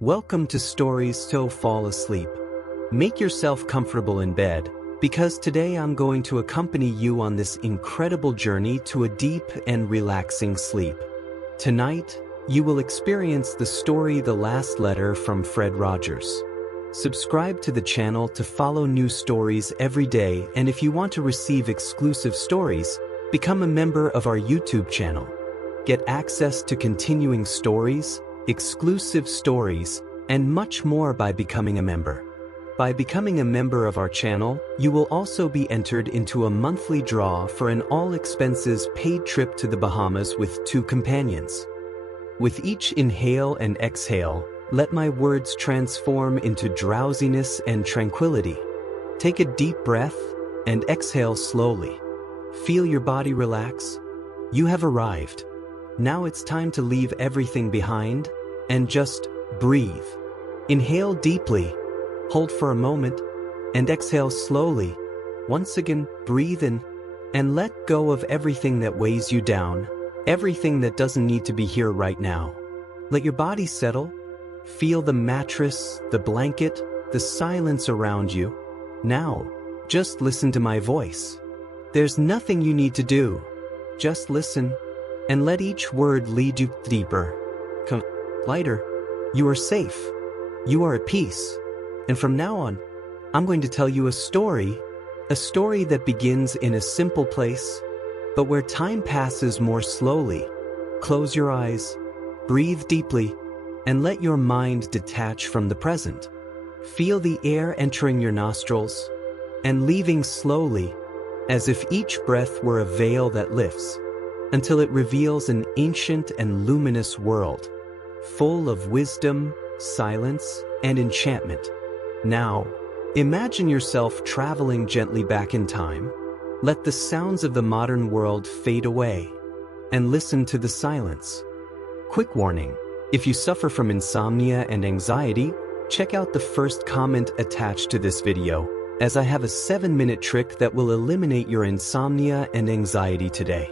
Welcome to Stories So Fall Asleep. Make yourself comfortable in bed, because today I'm going to accompany you on this incredible journey to a deep and relaxing sleep. Tonight, you will experience the story The Last Letter from Fred Rogers. Subscribe to the channel to follow new stories every day, and if you want to receive exclusive stories, become a member of our YouTube channel. Get access to continuing stories, exclusive stories, and much more by becoming a member. By becoming a member of our channel, you will also be entered into a monthly draw for an all-expenses paid trip to the Bahamas with 2 companions. With each inhale and exhale, let my words transform into drowsiness and tranquility. Take a deep breath and exhale slowly. Feel your body relax. You have arrived. Now it's time to leave everything behind and just breathe. Inhale deeply, hold for a moment, and exhale slowly. Once again, breathe in and let go of everything that weighs you down, everything that doesn't need to be here right now. Let your body settle. Feel the mattress, the blanket, the silence around you. Now, just listen to my voice. There's nothing you need to do. Just listen and let each word lead you deeper. Come lighter. You are safe. You are at peace. And from now on, I'm going to tell you a story that begins in a simple place, but where time passes more slowly. Close your eyes, breathe deeply, and let your mind detach from the present. Feel the air entering your nostrils and leaving slowly, as if each breath were a veil that lifts, until it reveals an ancient and luminous world, full of wisdom, silence, and enchantment. Now, imagine yourself traveling gently back in time. Let the sounds of the modern world fade away, and listen to the silence. Quick warning: if you suffer from insomnia and anxiety, check out the first comment attached to this video, as I have a 7-minute trick that will eliminate your insomnia and anxiety today.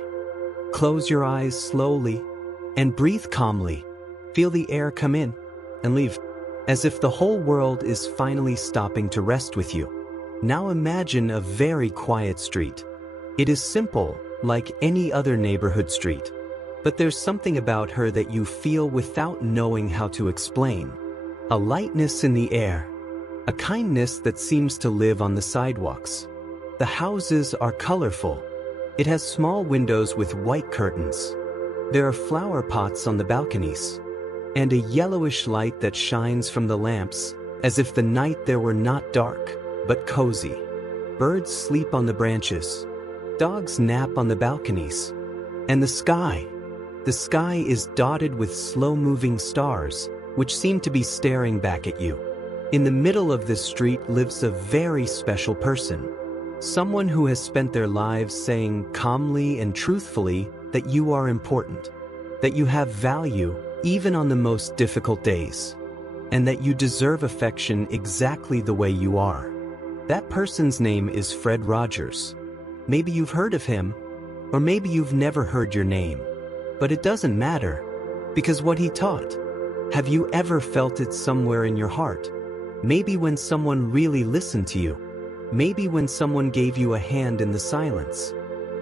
Close your eyes slowly and breathe calmly. Feel the air come in and leave, as if the whole world is finally stopping to rest with you. Now imagine a very quiet street. It is simple, like any other neighborhood street. But there's something about her that you feel without knowing how to explain. A lightness in the air. A kindness that seems to live on the sidewalks. The houses are colorful. It has small windows with white curtains. There are flower pots on the balconies, and a yellowish light that shines from the lamps, as if the night there were not dark, but cozy. Birds sleep on the branches. Dogs nap on the balconies. And the sky is dotted with slow-moving stars, which seem to be staring back at you. In the middle of this street lives a very special person. Someone who has spent their lives saying calmly and truthfully that you are important, that you have value even on the most difficult days, and that you deserve affection exactly the way you are. That person's name is Fred Rogers. Maybe you've heard of him, or maybe you've never heard your name. But it doesn't matter, because what he taught, have you ever felt it somewhere in your heart? Maybe when someone really listened to you. Maybe when someone gave you a hand in the silence.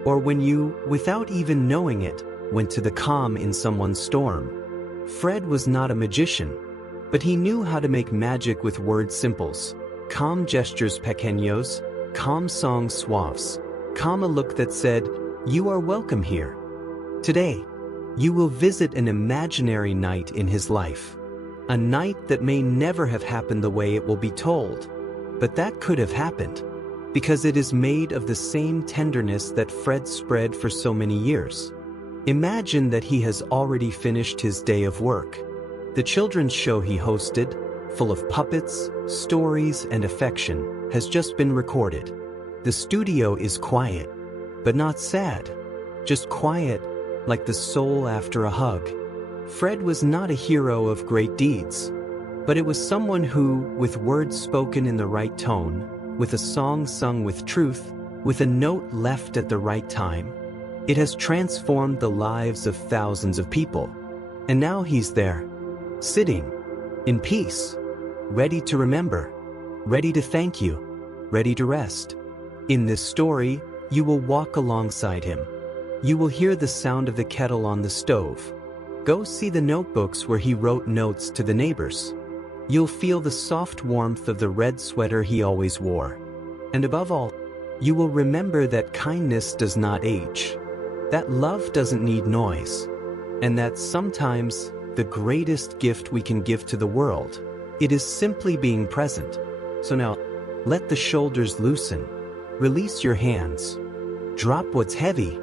Or when you, without even knowing it, went to the calm in someone's storm. Fred was not a magician, but he knew how to make magic with word simples. Calm gestures pequeños, calm songs suaves, calm a look that said, "You are welcome here." Today, you will visit an imaginary night in his life. A night that may never have happened the way it will be told. But that could have happened, because it is made of the same tenderness that Fred spread for so many years. Imagine that he has already finished his day of work. The children's show he hosted, full of puppets, stories, and affection, has just been recorded. The studio is quiet, but not sad. Just quiet, like the soul after a hug. Fred was not a hero of great deeds, but it was someone who, with words spoken in the right tone, with a song sung with truth, with a note left at the right time, it has transformed the lives of thousands of people. And now he's there, sitting, in peace, ready to remember, ready to thank you, ready to rest. In this story, you will walk alongside him. You will hear the sound of the kettle on the stove. Go see the notebooks where he wrote notes to the neighbors. You'll feel the soft warmth of the red sweater he always wore. And above all, you will remember that kindness does not age, that love doesn't need noise, and that sometimes the greatest gift we can give to the world, it is simply being present. So now, let the shoulders loosen, release your hands, drop what's heavy,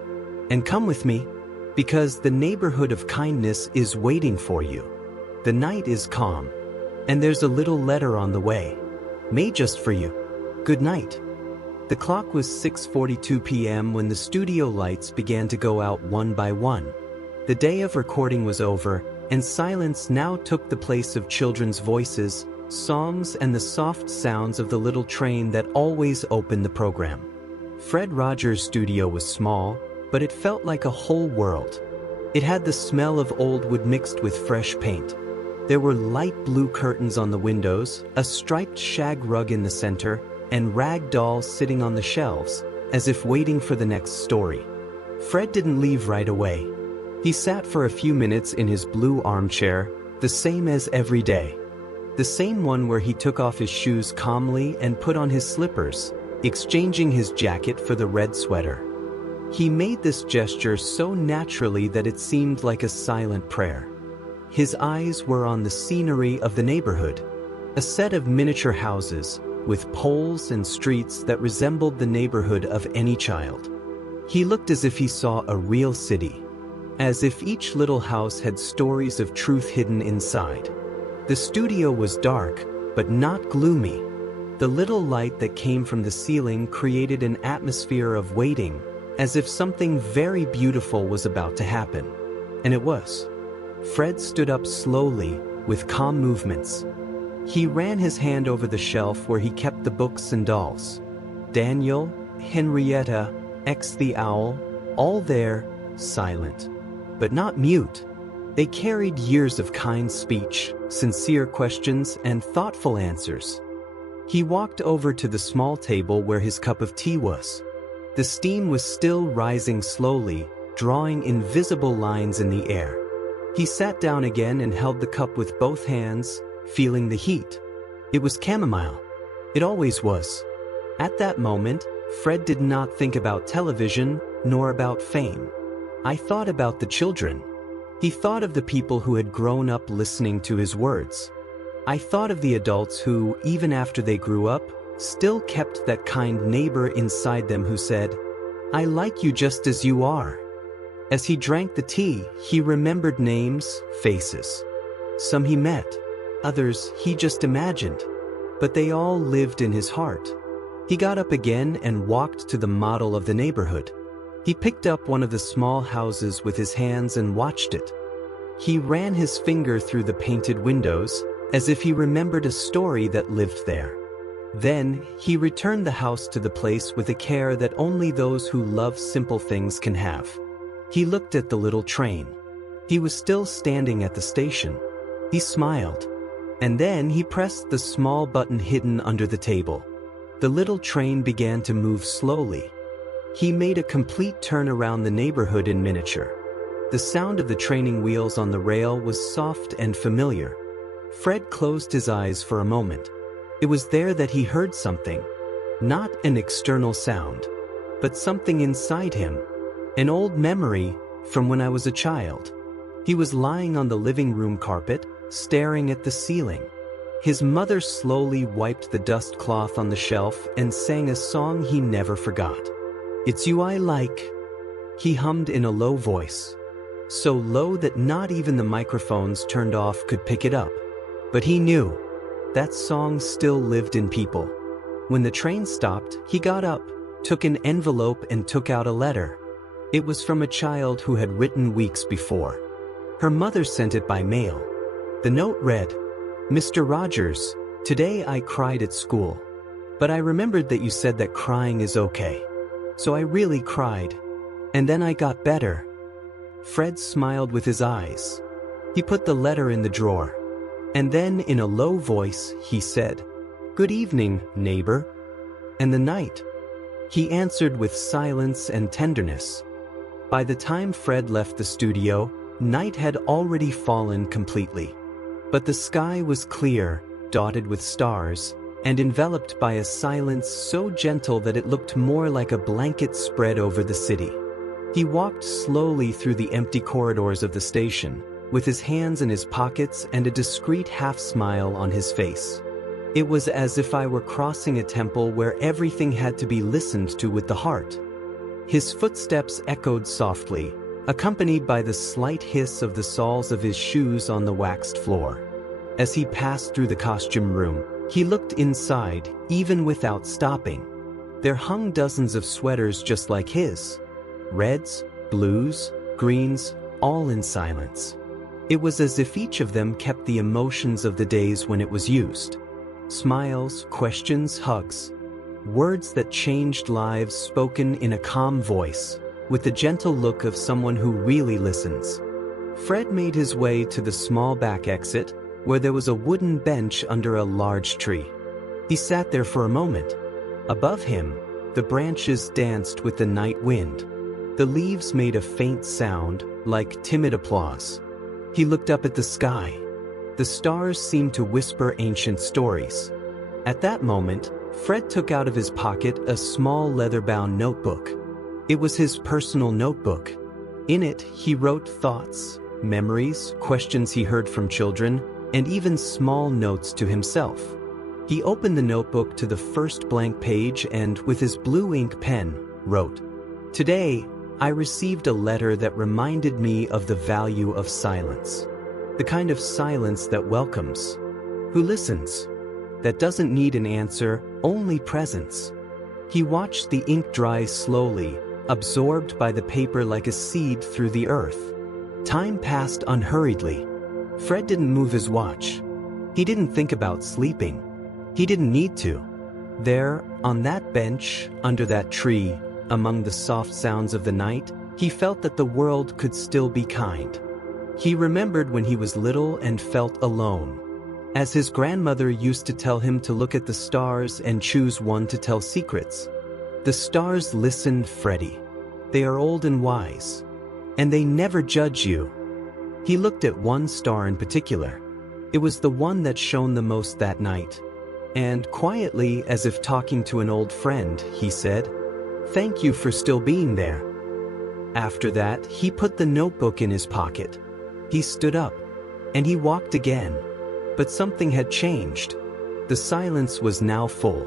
and come with me, because the neighborhood of kindness is waiting for you. The night is calm, and there's a little letter on the way, made just for you. Good night. The clock was 6:42 p.m. when the studio lights began to go out one by one. The day of recording was over, and silence now took the place of children's voices, songs, and the soft sounds of the little train that always opened the program. Fred Rogers' studio was small, but it felt like a whole world. It had the smell of old wood mixed with fresh paint. There were light blue curtains on the windows, a striped shag rug in the center, and rag dolls sitting on the shelves, as if waiting for the next story. Fred didn't leave right away. He sat for a few minutes in his blue armchair, the same as every day. The same one where he took off his shoes calmly and put on his slippers, exchanging his jacket for the red sweater. He made this gesture so naturally that it seemed like a silent prayer. His eyes were on the scenery of the neighborhood, a set of miniature houses, with poles and streets that resembled the neighborhood of any child. He looked as if he saw a real city, as if each little house had stories of truth hidden inside. The studio was dark, but not gloomy. The little light that came from the ceiling created an atmosphere of waiting, as if something very beautiful was about to happen. And it was. Fred stood up slowly, with calm movements. He ran his hand over the shelf where he kept the books and dolls. Daniel, Henrietta, X the owl, all there, silent. But not mute. They carried years of kind speech, sincere questions, and thoughtful answers. He walked over to the small table where his cup of tea was. The steam was still rising slowly, drawing invisible lines in the air. He sat down again and held the cup with both hands, feeling the heat. It was chamomile. It always was. At that moment, Fred did not think about television, nor about fame. I thought about the children. He thought of the people who had grown up listening to his words. I thought of the adults who, even after they grew up, still kept that kind neighbor inside them who said, "I like you just as you are." As he drank the tea, he remembered names, faces. Some he met, others he just imagined, but they all lived in his heart. He got up again and walked to the model of the neighborhood. He picked up one of the small houses with his hands and watched it. He ran his finger through the painted windows, as if he remembered a story that lived there. Then, he returned the house to the place with a care that only those who love simple things can have. He looked at the little train. He was still standing at the station. He smiled. And then he pressed the small button hidden under the table. The little train began to move slowly. He made a complete turn around the neighborhood in miniature. The sound of the training wheels on the rail was soft and familiar. Fred closed his eyes for a moment. It was there that he heard something. Not an external sound, but something inside him. An old memory from when I was a child. He was lying on the living room carpet, staring at the ceiling. His mother slowly wiped the dust cloth on the shelf and sang a song he never forgot. "It's you I like," he hummed in a low voice. So low that not even the microphones turned off could pick it up. But he knew that song still lived in people. When the train stopped, he got up, took an envelope and took out a letter. It was from a child who had written weeks before. Her mother sent it by mail. The note read, "Mr. Rogers, today I cried at school. But I remembered that you said that crying is okay. So I really cried. And then I got better." Fred smiled with his eyes. He put the letter in the drawer. And then in a low voice, he said, "Good evening, neighbor." And the night? He answered with silence and tenderness. By the time Fred left the studio, night had already fallen completely. But the sky was clear, dotted with stars, and enveloped by a silence so gentle that it looked more like a blanket spread over the city. He walked slowly through the empty corridors of the station, with his hands in his pockets and a discreet half-smile on his face. It was as if I were crossing a temple where everything had to be listened to with the heart. His footsteps echoed softly, accompanied by the slight hiss of the soles of his shoes on the waxed floor. As he passed through the costume room, he looked inside, even without stopping. There hung dozens of sweaters just like his. Reds, blues, greens, all in silence. It was as if each of them kept the emotions of the days when it was used. Smiles, questions, hugs. Words that changed lives spoken in a calm voice, with the gentle look of someone who really listens. Fred made his way to the small back exit, where there was a wooden bench under a large tree. He sat there for a moment. Above him, the branches danced with the night wind. The leaves made a faint sound, like timid applause. He looked up at the sky. The stars seemed to whisper ancient stories. At that moment, Fred took out of his pocket a small leather-bound notebook. It was his personal notebook. In it, he wrote thoughts, memories, questions he heard from children, and even small notes to himself. He opened the notebook to the first blank page and, with his blue ink pen, wrote, "Today, I received a letter that reminded me of the value of silence. The kind of silence that welcomes, who listens, that doesn't need an answer, only presence." He watched the ink dry slowly, absorbed by the paper like a seed through the earth. Time passed unhurriedly. Fred didn't move his watch. He didn't think about sleeping. He didn't need to. There, on that bench, under that tree, among the soft sounds of the night, he felt that the world could still be kind. He remembered when he was little and felt alone. As his grandmother used to tell him to look at the stars and choose one to tell secrets. The stars listen, Freddie. They are old and wise. And they never judge you. He looked at one star in particular. It was the one that shone the most that night. And quietly, as if talking to an old friend, he said, "Thank you for still being there." After that, he put the notebook in his pocket. He stood up, and he walked again. But something had changed. The silence was now full.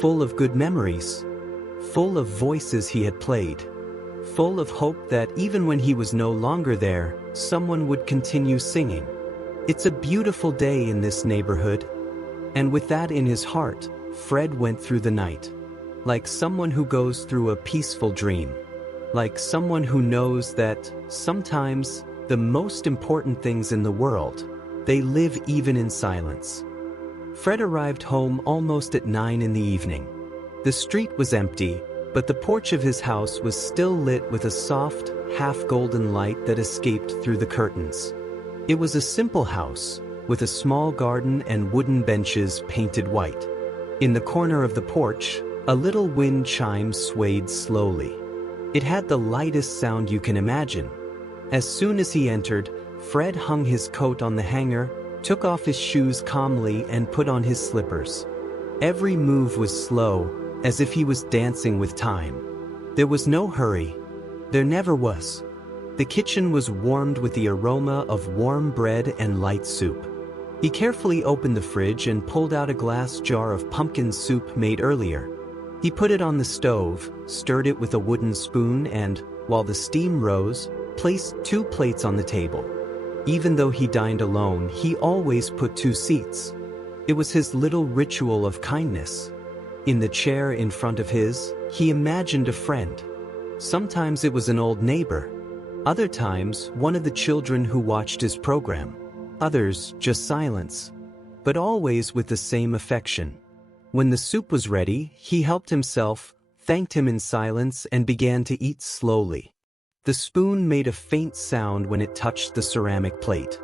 Full of good memories. Full of voices he had played. Full of hope that even when he was no longer there, someone would continue singing. It's a beautiful day in this neighborhood. And with that in his heart, Fred went through the night. Like someone who goes through a peaceful dream. Like someone who knows that, sometimes, the most important things in the world, they live even in silence. Fred arrived home almost at 9 in the evening. The street was empty, but the porch of his house was still lit with a soft, half-golden light that escaped through the curtains. It was a simple house, with a small garden and wooden benches painted white. In the corner of the porch, a little wind chime swayed slowly. It had the lightest sound you can imagine. As soon as he entered, Fred hung his coat on the hanger, took off his shoes calmly and put on his slippers. Every move was slow, as if he was dancing with time. There was no hurry. There never was. The kitchen was warmed with the aroma of warm bread and light soup. He carefully opened the fridge and pulled out a glass jar of pumpkin soup made earlier. He put it on the stove, stirred it with a wooden spoon and, while the steam rose, placed 2 plates on the table. Even though he dined alone, he always put 2 seats. It was his little ritual of kindness. In the chair in front of his, he imagined a friend. Sometimes it was an old neighbor. Other times, one of the children who watched his program. Others, just silence. But always with the same affection. When the soup was ready, he helped himself, thanked him in silence and began to eat slowly. The spoon made a faint sound when it touched the ceramic plate.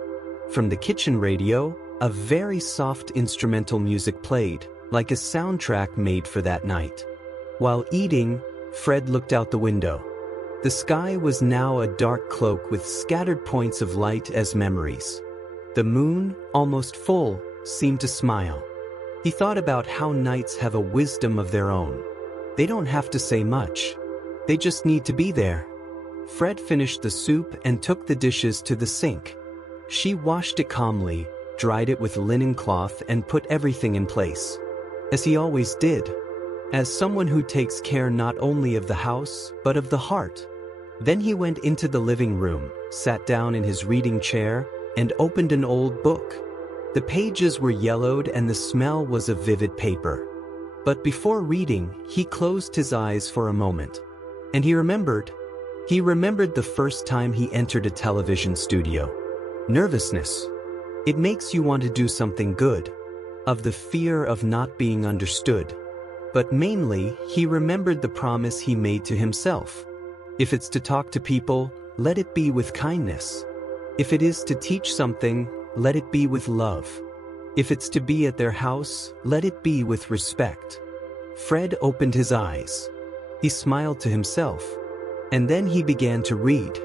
From the kitchen radio, A very soft instrumental music played, like a soundtrack made for that night. While eating, Fred looked out the window. The sky was now a dark cloak with scattered points of light as memories. The moon, almost full, seemed to smile. He thought about how nights have a wisdom of their own. They don't have to say much. They just need to be there. Fred finished the soup and took the dishes to the sink. She washed it calmly, dried it with linen cloth and put everything in place. As he always did. As someone who takes care not only of the house, but of the heart. Then he went into the living room, sat down in his reading chair, and opened an old book. The pages were yellowed and the smell was of vivid paper. But before reading, he closed his eyes for a moment. And he remembered the first time he entered a television studio. Nervousness. It makes you want to do something good. Of the fear of not being understood. But mainly, he remembered the promise he made to himself. If it's to talk to people, let it be with kindness. If it is to teach something, let it be with love. If it's to be at their house, let it be with respect. Fred opened his eyes. He smiled to himself. And then he began to read.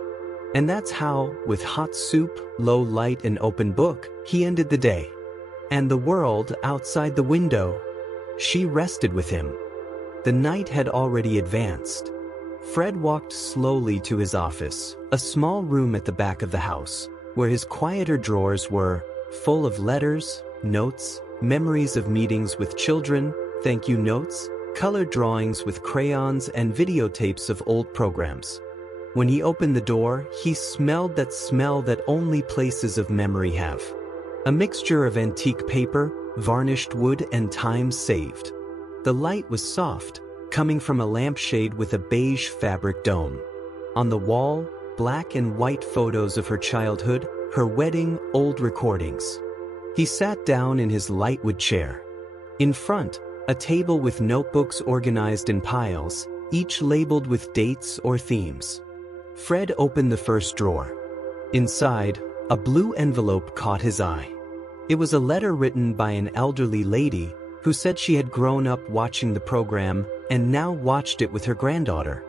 And that's how, with hot soup, low light and open book, he ended the day. And the world outside the window. She rested with him. The night had already advanced. Fred walked slowly to his office, a small room at the back of the house, where his quieter drawers were, full of letters, notes, memories of meetings with children, thank you notes, colored drawings with crayons and videotapes of old programs. When he opened the door, he smelled that smell that only places of memory have. A mixture of antique paper, varnished wood and time saved. The light was soft, coming from a lampshade with a beige fabric dome. On the wall, black and white photos of her childhood, her wedding, old recordings. He sat down in his lightwood chair. In front, a table with notebooks organized in piles, each labeled with dates or themes. Fred opened the first drawer. Inside, a blue envelope caught his eye. It was a letter written by an elderly lady who said she had grown up watching the program and now watched it with her granddaughter.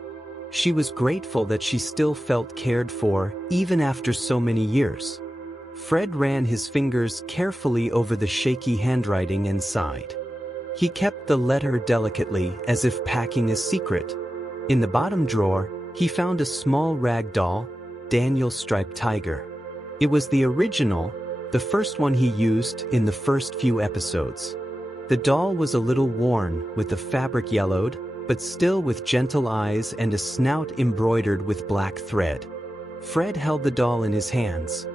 She was grateful that she still felt cared for even after so many years. Fred ran his fingers carefully over the shaky handwriting and sighed. He kept the letter delicately as if packing a secret. In the bottom drawer, he found a small rag doll, Daniel's striped tiger. It was the original, the first one he used in the first few episodes. The doll was a little worn, with the fabric yellowed, but still with gentle eyes and a snout embroidered with black thread. Fred held the doll in his hands.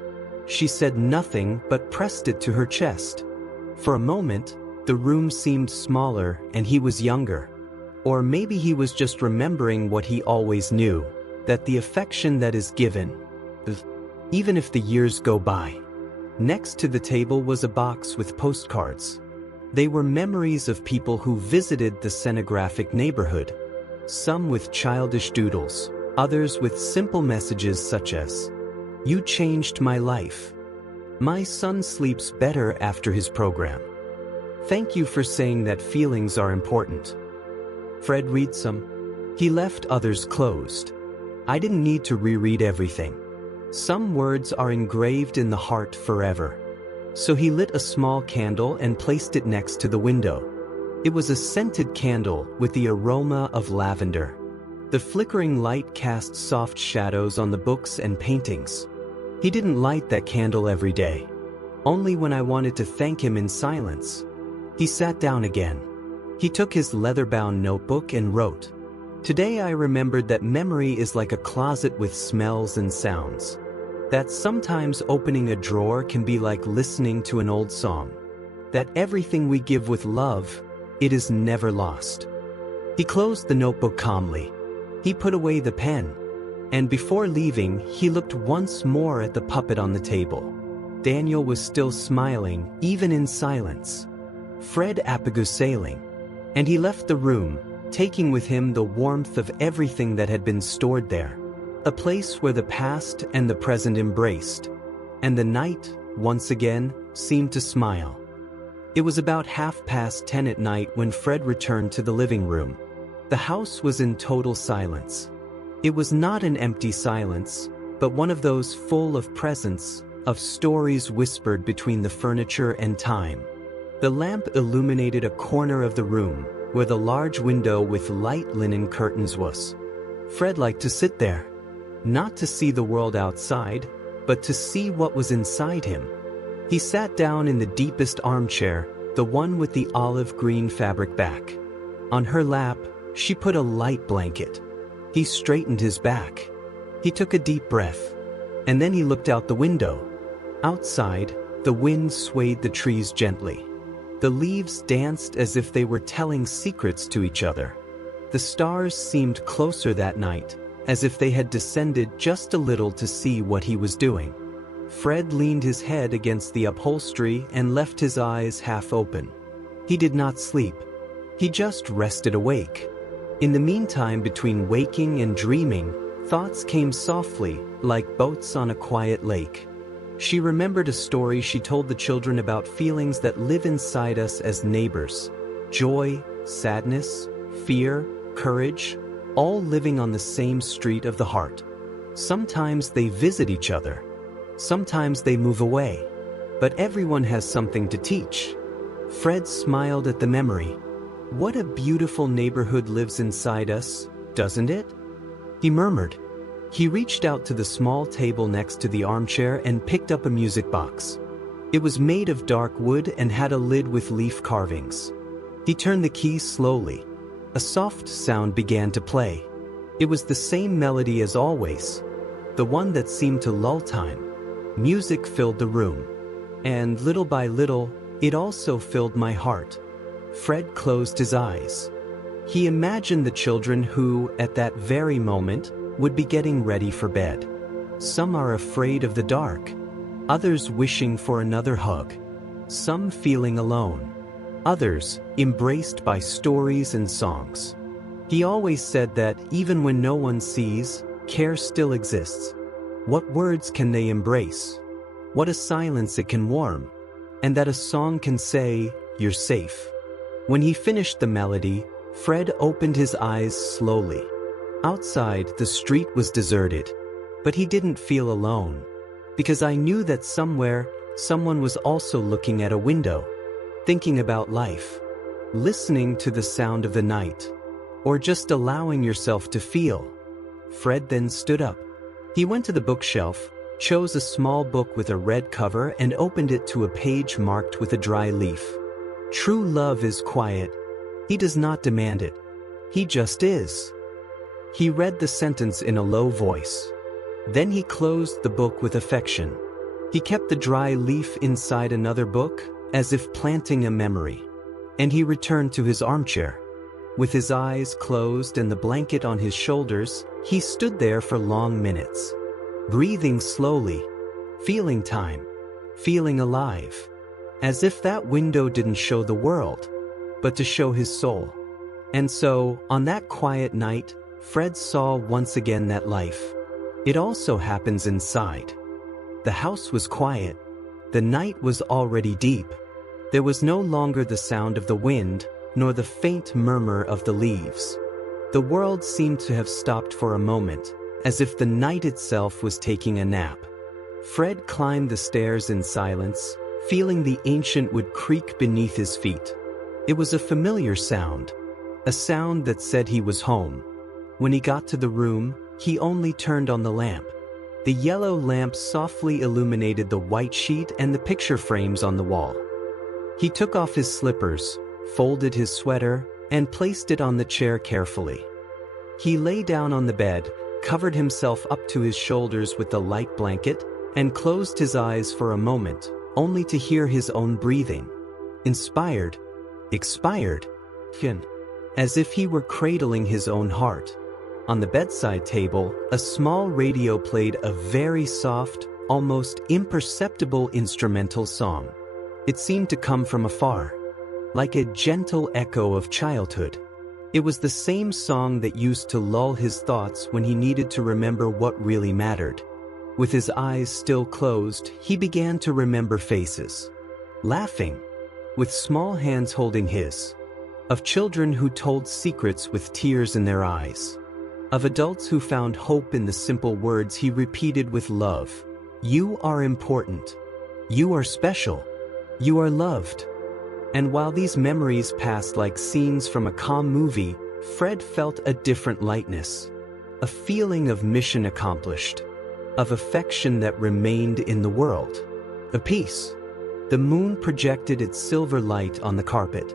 She said nothing but pressed it to her chest. For a moment, the room seemed smaller and he was younger. Or maybe he was just remembering what he always knew, that the affection that is given, even if the years go by. Next to the table was a box with postcards. They were memories of people who visited the scenographic neighborhood. Some with childish doodles, others with simple messages such as, "You changed my life. My son sleeps better after his program. Thank you for saying that feelings are important." Fred read some. He left others closed. I didn't need to reread everything. Some words are engraved in the heart forever. So he lit a small candle and placed it next to the window. It was a scented candle with the aroma of lavender. The flickering light cast soft shadows on the books and paintings. He didn't light that candle every day. Only when I wanted to thank him in silence. He sat down again. He took his leather-bound notebook and wrote, "Today I remembered that memory is like a closet with smells and sounds. That sometimes opening a drawer can be like listening to an old song. That everything we give with love, it is never lost." He closed the notebook calmly. He put away the pen. And before leaving, he looked once more at the puppet on the table. Daniel was still smiling, even in silence. Fred apagu sailing. And he left the room, taking with him the warmth of everything that had been stored there. A place where the past and the present embraced. And the night, once again, seemed to smile. It was about 10:30 at night when Fred returned to the living room. The house was in total silence. It was not an empty silence, but one of those full of presence, of stories whispered between the furniture and time. The lamp illuminated a corner of the room, where the large window with light linen curtains was. Fred liked to sit there, not to see the world outside, but to see what was inside him. He sat down in the deepest armchair, the one with the olive green fabric back. On her lap, she put a light blanket. He straightened his back. He took a deep breath, and then he looked out the window. Outside, the wind swayed the trees gently. The leaves danced as if they were telling secrets to each other. The stars seemed closer that night, as if they had descended just a little to see what he was doing. Fred leaned his head against the upholstery and left his eyes half open. He did not sleep. He just rested awake. In the meantime, between waking and dreaming, thoughts came softly, like boats on a quiet lake. She remembered a story she told the children about feelings that live inside us as neighbors. Joy, sadness, fear, courage, all living on the same street of the heart. Sometimes they visit each other. Sometimes they move away. But everyone has something to teach. Fred smiled at the memory. What a beautiful neighborhood lives inside us, doesn't it? He murmured. He reached out to the small table next to the armchair and picked up a music box. It was made of dark wood and had a lid with leaf carvings. He turned the keys slowly. A soft sound began to play. It was the same melody as always, the one that seemed to lull time. Music filled the room, and little by little, it also filled my heart. Fred closed his eyes. He imagined the children who, at that very moment, would be getting ready for bed. Some are afraid of the dark, others wishing for another hug, some feeling alone, others embraced by stories and songs. He always said that even when no one sees, care still exists. What words can they embrace? What a silence it can warm, and that a song can say, "You're safe." When he finished the melody, Fred opened his eyes slowly. Outside, the street was deserted, but he didn't feel alone, because I knew that somewhere, someone was also looking at a window, thinking about life, listening to the sound of the night, or just allowing yourself to feel. Fred then stood up. He went to the bookshelf, chose a small book with a red cover and opened it to a page marked with a dry leaf. True love is quiet. He does not demand it. He just is. He read the sentence in a low voice. Then he closed the book with affection. He kept the dry leaf inside another book, as if planting a memory. And he returned to his armchair. With his eyes closed and the blanket on his shoulders, he stood there for long minutes, breathing slowly, feeling time, feeling alive, as if that window didn't show the world, but to show his soul. And so, on that quiet night, Fred saw once again that life, it also happens inside. The house was quiet. The night was already deep. There was no longer the sound of the wind, nor the faint murmur of the leaves. The world seemed to have stopped for a moment, as if the night itself was taking a nap. Fred climbed the stairs in silence, feeling the ancient wood creak beneath his feet. It was a familiar sound, a sound that said he was home. When he got to the room, he only turned on the lamp. The yellow lamp softly illuminated the white sheet and the picture frames on the wall. He took off his slippers, folded his sweater, and placed it on the chair carefully. He lay down on the bed, covered himself up to his shoulders with the light blanket, and closed his eyes for a moment, only to hear his own breathing. Inspired, expired, as if he were cradling his own heart. On the bedside table, a small radio played a very soft, almost imperceptible instrumental song. It seemed to come from afar, like a gentle echo of childhood. It was the same song that used to lull his thoughts when he needed to remember what really mattered. With his eyes still closed, he began to remember faces. laughing, with small hands holding his, of children who told secrets with tears in their eyes, of adults who found hope in the simple words he repeated with love. You are important. You are special. You are loved. And while these memories passed like scenes from a calm movie, Fred felt a different lightness, a feeling of mission accomplished, of affection that remained in the world, a peace. The moon projected its silver light on the carpet.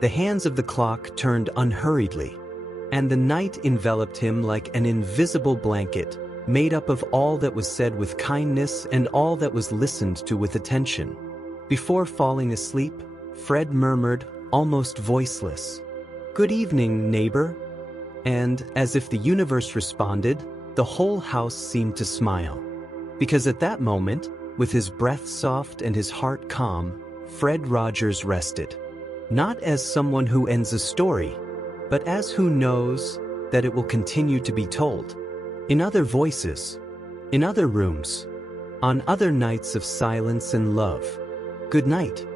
The hands of the clock turned unhurriedly, and the night enveloped him like an invisible blanket, made up of all that was said with kindness and all that was listened to with attention. Before falling asleep, Fred murmured, almost voiceless, "Good evening, neighbor." And, as if the universe responded, the whole house seemed to smile. Because at that moment, with his breath soft and his heart calm, Fred Rogers rested. Not as someone who ends a story, but as who knows that it will continue to be told. In other voices, in other rooms, on other nights of silence and love. Good night.